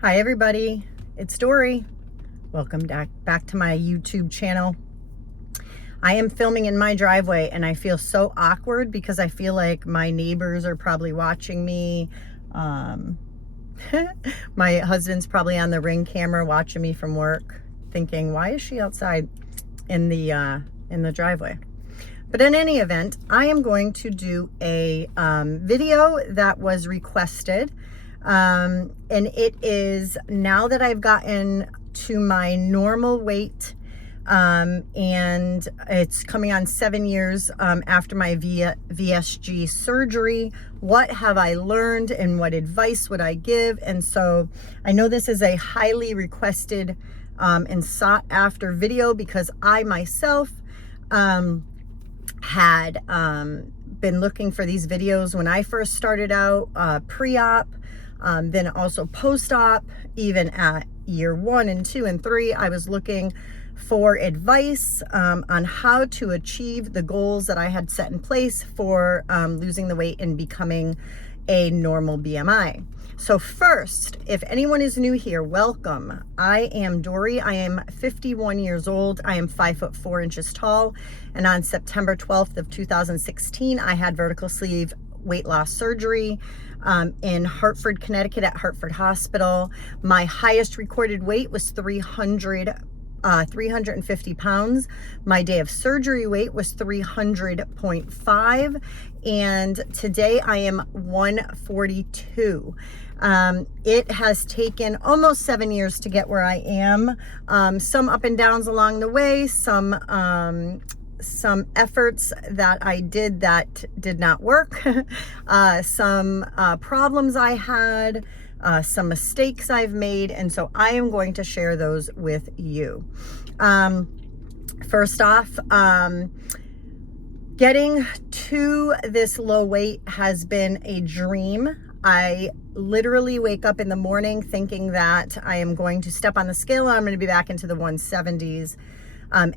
Hi everybody, it's Dory. Welcome back to my YouTube channel. I am filming in my driveway and I feel so awkward because I feel like my neighbors are probably watching me. My husband's probably on the Ring camera watching me from work, thinking, why is she outside in the driveway? But in any event, I am going to do a video that was requested. And it is now that I've gotten to my normal weight, and it's coming on 7 years after my VSG surgery. What have I learned and what advice would I give? And so I know this is a highly requested and sought after video because I myself had been looking for these videos when I first started out, pre-op, then also post-op. Even at year 1 and 2 and 3, I was looking for advice on how to achieve the goals that I had set in place for losing the weight and becoming a normal BMI. So first, if anyone is new here, welcome. I am Dory. I am 51 years old. I am 5'4" tall. And on September 12th of 2016, I had vertical sleeve weight loss surgery in Hartford, Connecticut at Hartford Hospital. My highest recorded weight was 350 pounds. My day of surgery weight was 300.5. And today I am 142. It has taken almost 7 years to get where I am. Some up and downs along the way, some efforts that I did that did not work, some problems I had, some mistakes I've made, and so I am going to share those with you. First off, getting to this low weight has been a dream. I literally wake up in the morning thinking that I am going to step on the scale and I'm going to be back into the 170s.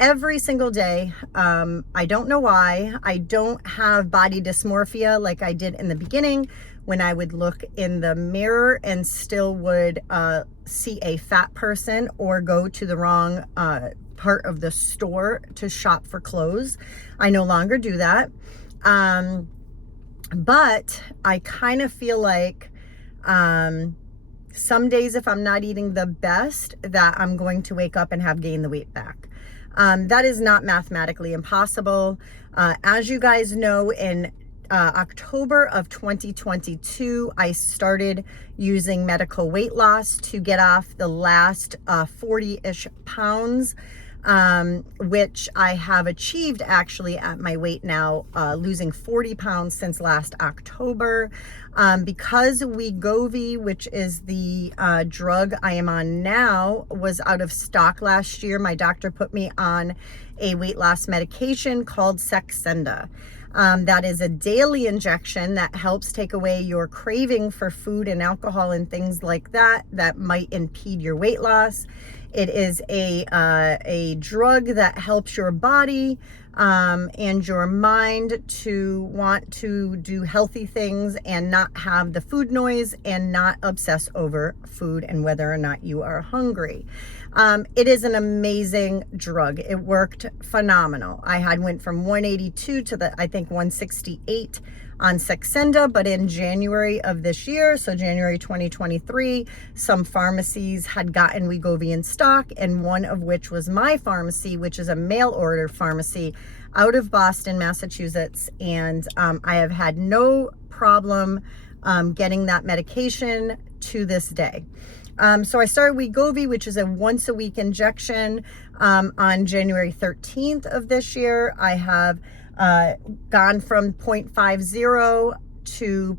Every single day. I don't know why. I don't have body dysmorphia like I did in the beginning when I would look in the mirror and still would see a fat person or go to the wrong part of the store to shop for clothes. I no longer do that. But I kind of feel like some days if I'm not eating the best, that I'm going to wake up and have gained the weight back. That is not mathematically impossible. As you guys know, in October of 2022, I started using medical weight loss to get off the last 40-ish pounds, which I have achieved actually at my weight now, losing 40 pounds since last October. Because Wegovy, which is the drug I am on now, was out of stock last year, my doctor put me on a weight loss medication called Saxenda. That is a daily injection that helps take away your craving for food and alcohol and things like that might impede your weight loss. It is a drug that helps your body and your mind to want to do healthy things and not have the food noise and not obsess over food and whether or not you are hungry. It is an amazing drug. It worked phenomenal. I went from 182 to I think 168 on Saxenda, but in January of this year, so January 2023, some pharmacies had gotten Wegovy in stock, and one of which was my pharmacy, which is a mail order pharmacy out of Boston, Massachusetts, and I have had no problem getting that medication to this day. So I started Wegovy, which is a once a week injection, on January 13th of this year. I have gone from 0.50 to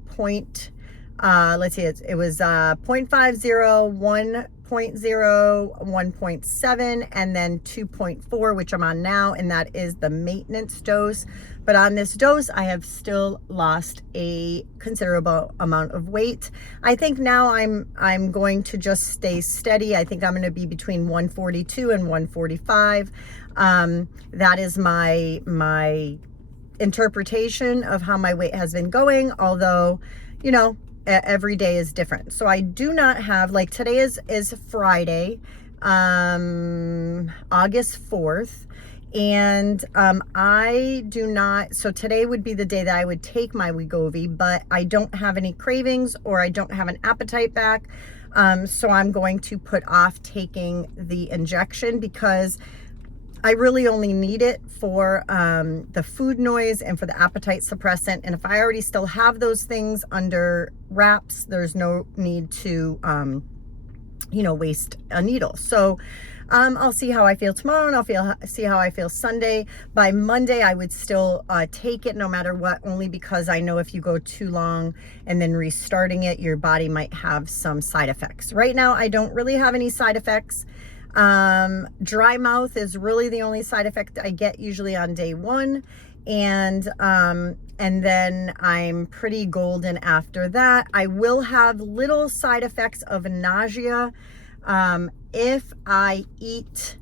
let's see, it was 0.50, 1.0, 1.7, and then 2.4, which I'm on now, and that is the maintenance dose. But on this dose, I have still lost a considerable amount of weight. I think now I'm going to just stay steady. I think I'm going to be between 142 and 145. That is my interpretation of how my weight has been going, although, you know, every day is different. So I do not have, like today is Friday, August 4th. And I do not, so today would be the day that I would take my Wegovy, but I don't have any cravings or I don't have an appetite back. So I'm going to put off taking the injection because I really only need it for the food noise and for the appetite suppressant. And if I already still have those things under wraps, there's no need to, waste a needle. So I'll see how I feel tomorrow, and see how I feel Sunday. By Monday, I would still take it no matter what, only because I know if you go too long and then restarting it, your body might have some side effects. Right now, I don't really have any side effects. Dry mouth is really the only side effect I get usually on day 1. And then I'm pretty golden after that. I will have little side effects of nausea if I eat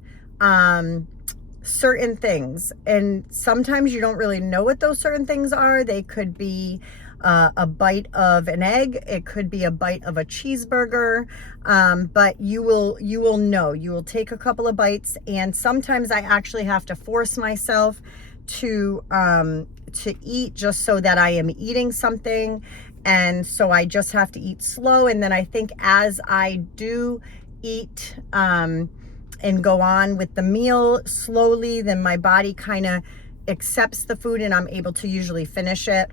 certain things. And sometimes you don't really know what those certain things are. They could be a bite of an egg. It could be a bite of a cheeseburger. But you will know. You will take a couple of bites, and sometimes I actually have to force myself to eat just so that I am eating something. And so I just have to eat slow. And then I think as I do eat and go on with the meal slowly, then my body kind of accepts the food and I'm able to usually finish it.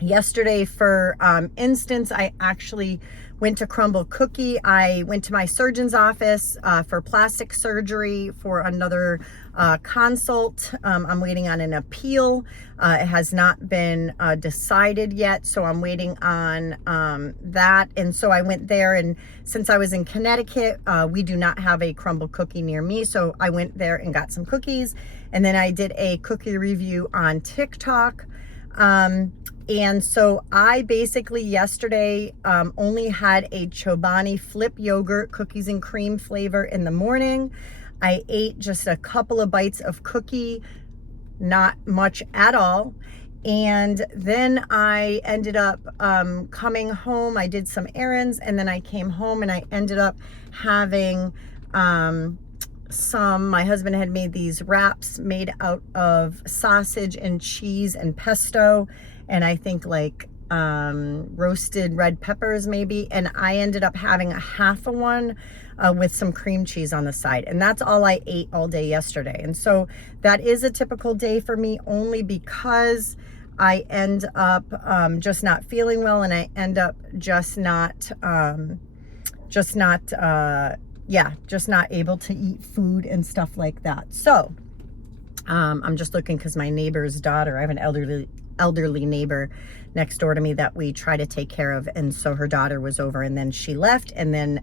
Yesterday, for instance, I actually went to Crumble Cookie. I went to my surgeon's office for plastic surgery for another consult. I'm waiting on an appeal. It has not been decided yet, so I'm waiting on that. And so I went there, and since I was in Connecticut, we do not have a Crumble Cookie near me, so I went there and got some cookies. And then I did a cookie review on TikTok. And so I basically yesterday only had a Chobani Flip yogurt cookies and cream flavor in the morning. I ate just a couple of bites of cookie, not much at all. And then I ended up coming home. I did some errands, and then I came home and I ended up having my husband had made these wraps made out of sausage and cheese and pesto, and I think like roasted red peppers maybe, and I ended up having a half of one with some cream cheese on the side, and that's all I ate all day yesterday. And so that is a typical day for me, only because I end up just not feeling well, and I end up just not able to eat food and stuff like that. So I'm just looking because my neighbor's daughter, I have an elderly neighbor next door to me that we try to take care of, and so her daughter was over, and then she left and then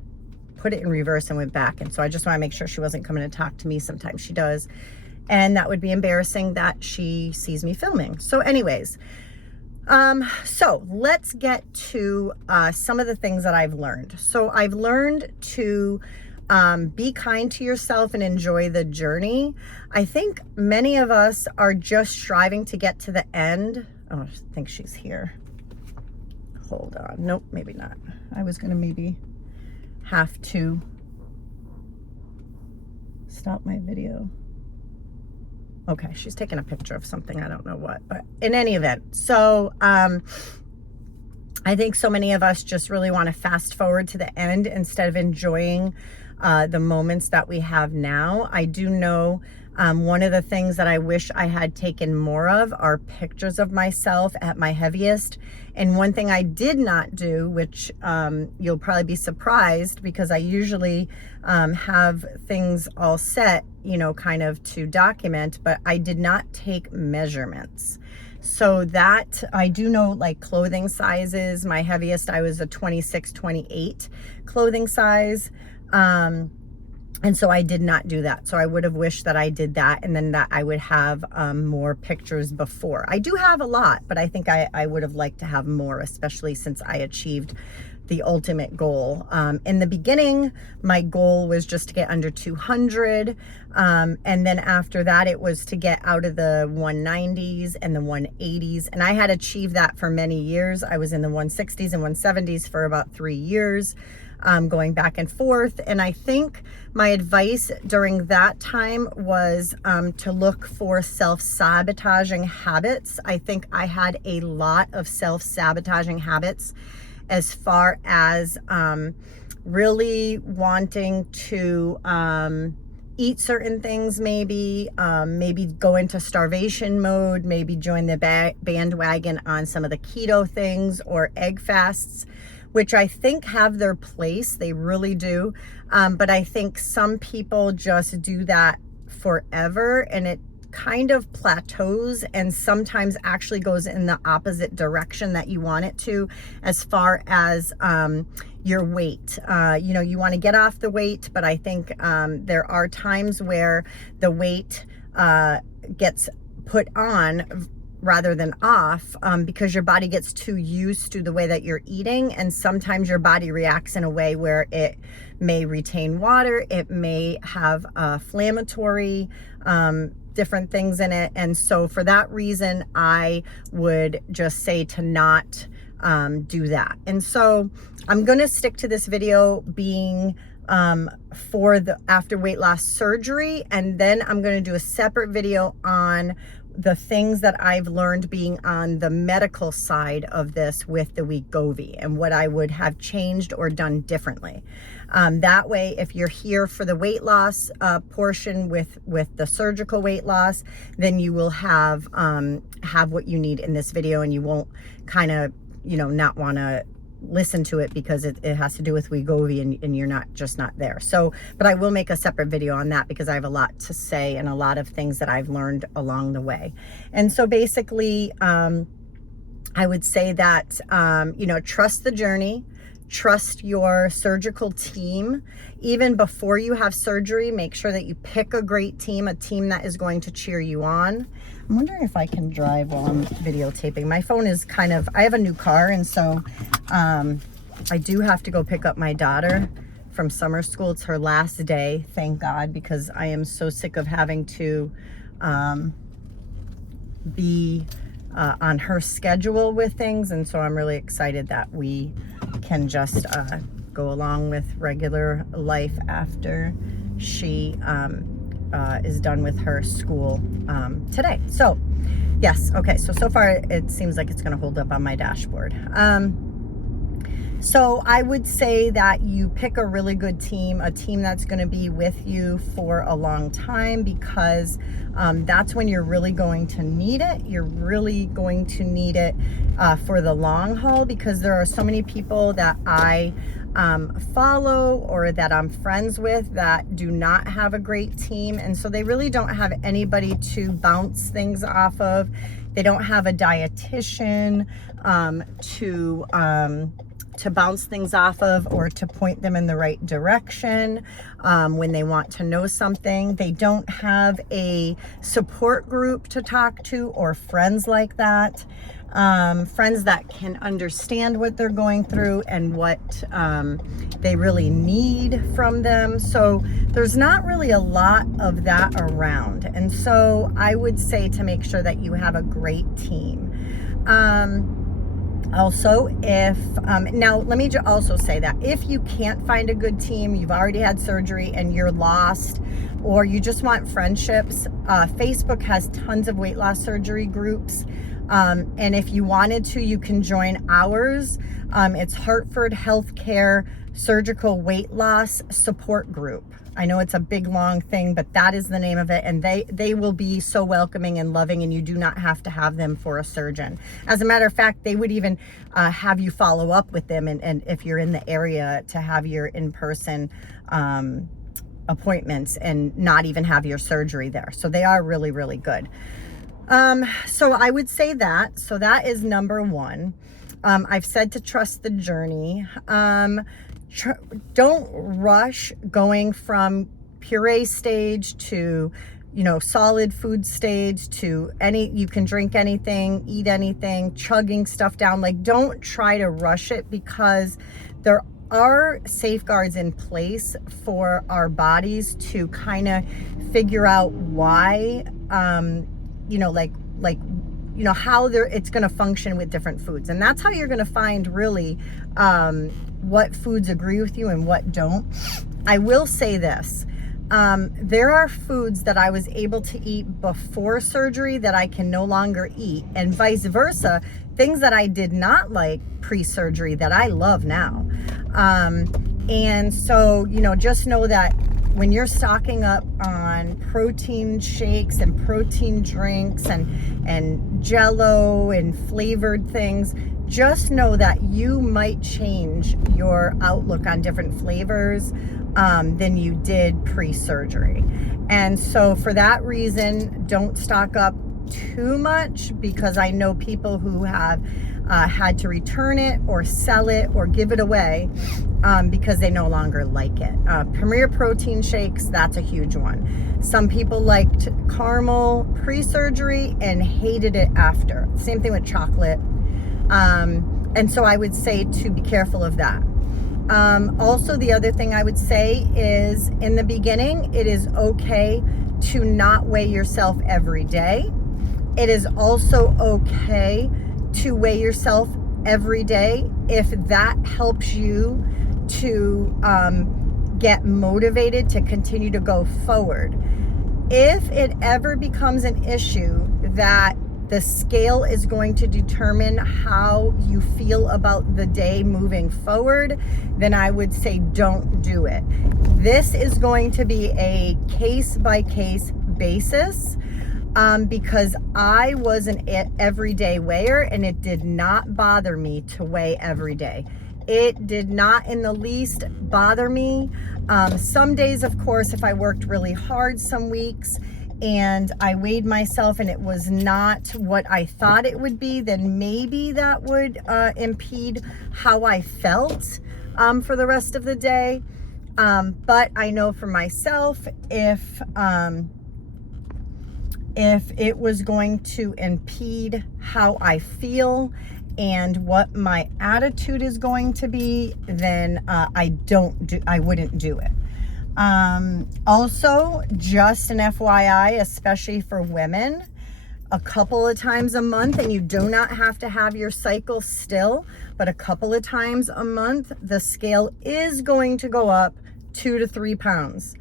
put it in reverse and went back. And so I just want to make sure she wasn't coming to talk to me. Sometimes she does, and that would be embarrassing that she sees me filming. So anyways, so let's get to some of the things that I've learned. So I've learned to be kind to yourself and enjoy the journey. I think many of us are just striving to get to the end. Oh, I think she's here. Hold on. Nope, maybe not. I was going to maybe have to stop my video. Okay, she's taking a picture of something. I don't know what, but in any event, so I think so many of us just really want to fast forward to the end instead of enjoying the moments that we have now. I do know one of the things that I wish I had taken more of are pictures of myself at my heaviest. And one thing I did not do, which you'll probably be surprised, because I usually have things all set, kind of to document, but I did not take measurements. So that I do know, like clothing sizes, my heaviest, I was a 26, 28 clothing size. And so I did not do that. So I would have wished that I did that, and then that I would have more pictures before. I do have a lot, but I think I would have liked to have more, especially since I achieved the ultimate goal. In the beginning, my goal was just to get under 200. And then after that, it was to get out of the 190s and the 180s. And I had achieved that for many years. I was in the 160s and 170s for about 3 years, going back and forth. And I think my advice during that time was to look for self-sabotaging habits. I think I had a lot of self-sabotaging habits as far as really wanting to eat certain things, maybe go into starvation mode, maybe join the bandwagon on some of the keto things or egg fasts, which I think have their place. They really do. But I think some people just do that forever, and it kind of plateaus and sometimes actually goes in the opposite direction that you want it to, as far as your weight. You want to get off the weight, but I think there are times where the weight gets put on rather than off, because your body gets too used to the way that you're eating. And sometimes your body reacts in a way where it may retain water, it may have inflammatory different things in it. And so for that reason, I would just say to not do that. And so I'm going to stick to this video being for the after weight loss surgery, and then I'm going to do a separate video on the things that I've learned being on the medical side of this with the Wegovy and what I would have changed or done differently. That way, if you're here for the weight loss portion with the surgical weight loss, then you will have what you need in this video, and you won't kind of, not want to listen to it because it has to do with Wegovy and you're not there. So, but I will make a separate video on that because I have a lot to say and a lot of things that I've learned along the way. And so basically, I would say that, trust the journey, trust your surgical team. Even before you have surgery, make sure that you pick a great team, a team that is going to cheer you on. I'm wondering if I can drive while I'm videotaping. My phone is I have a new car, and so I do have to go pick up my daughter from summer school. It's her last day, thank God, because I am so sick of having to be on her schedule with things. And so I'm really excited that we can just go along with regular life after she is done with her school today. So yes, okay, so far it seems like it's going to hold up on my dashboard. So I would say that you pick a really good team, a team that's going to be with you for a long time, because that's when you're really going to need it. You're really going to need it for the long haul, because there are so many people that I follow or that I'm friends with that do not have a great team. And so they really don't have anybody to bounce things off of. They don't have a dietitian to bounce things off of or to point them in the right direction when they want to know something. They don't have a support group to talk to or friends like that. Friends that can understand what they're going through and what they really need from them. So there's not really a lot of that around. And so I would say to make sure that you have a great team. Also, now let me also say that if you can't find a good team, you've already had surgery and you're lost, or you just want friendships, Facebook has tons of weight loss surgery groups. And if you wanted to, you can join ours. It's Hartford Healthcare Surgical Weight Loss Support Group. I know it's a big, long thing, but that is the name of it. And they will be so welcoming and loving, and you do not have to have them for a surgeon. As a matter of fact, they would even have you follow up with them. And if you're in the area, to have your in-person appointments and not even have your surgery there. So they are really, really good. So I would say that. So that is number one. I've said to trust the journey. Don't rush going from puree stage to you know, solid food stage to you can drink anything, eat anything, chugging stuff down. Like, don't try to rush it, because there are safeguards in place for our bodies to kind of figure out why, you know, you know, how it's going to function with different foods. And that's how you're going to find really what foods agree with you and what don't. I will say this. There are foods that I was able to eat before surgery that I can no longer eat, and vice versa. Things that I did not like pre-surgery that I love now. And so, you know, just know that when you're stocking up on protein shakes and protein drinks and Jello and flavored things, just know that you might change your outlook on different flavors than you did pre-surgery. And so for that reason, don't stock up too much, because I know people who have had to return it or sell it or give it away because they no longer like it. Premier protein shakes, that's a huge one. Some people liked caramel pre-surgery and hated it after. Same thing with chocolate. And so I would say to be careful of that. Also, the other thing I would say is, in the beginning, it is okay to not weigh yourself every day. It is also okay to weigh yourself every day if that helps you to get motivated to continue to go forward. If it ever becomes an issue that the scale is going to determine how you feel about the day moving forward, then I would say don't do it. This is going to be a case-by-case basis, because I was an everyday weigher, and it did not bother me to weigh every day. It did not in the least bother me. Some days, of course, if I worked really hard some weeks and I weighed myself and it was not what I thought it would be, then maybe that would impede how I felt for the rest of the day. But I know for myself, if it was going to impede how I feel and what my attitude is going to be, then I wouldn't do it. Also, just an FYI, especially for women, a couple of times a month, and you do not have to have your cycle still, but a couple of times a month, the scale is going to go up 2 to 3 pounds.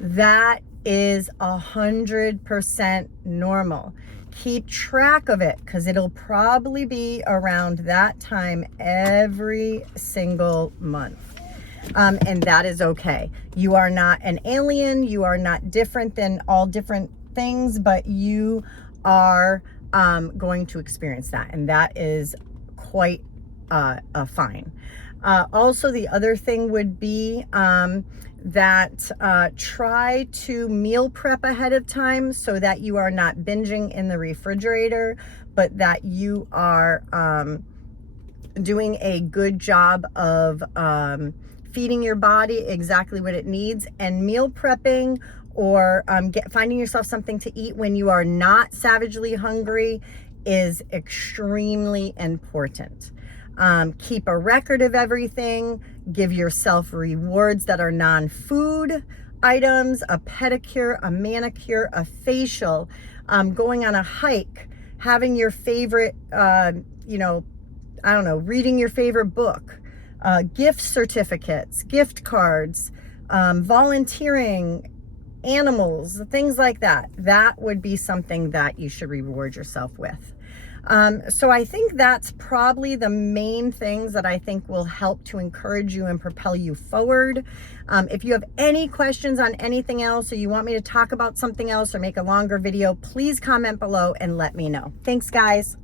That is 100% normal. Keep track of it, because it'll probably be around that time every single month. And that is okay. You are not an alien. You are not different than all different things, but you are going to experience that. And that is quite fine. Also, the other thing would be that try to meal prep ahead of time, so that you are not binging in the refrigerator, but that you are doing a good job of feeding your body exactly what it needs. And meal prepping, or finding yourself something to eat when you are not savagely hungry, is extremely important. Keep a record of everything. Give yourself rewards that are non-food items, a pedicure, a manicure, a facial, going on a hike, having your favorite, reading your favorite book, gift certificates, gift cards, volunteering, animals, things like that. That would be something that you should reward yourself with. So I think that's probably the main things that I think will help to encourage you and propel you forward. If you have any questions on anything else, or you want me to talk about something else or make a longer video, please comment below and let me know. Thanks, guys.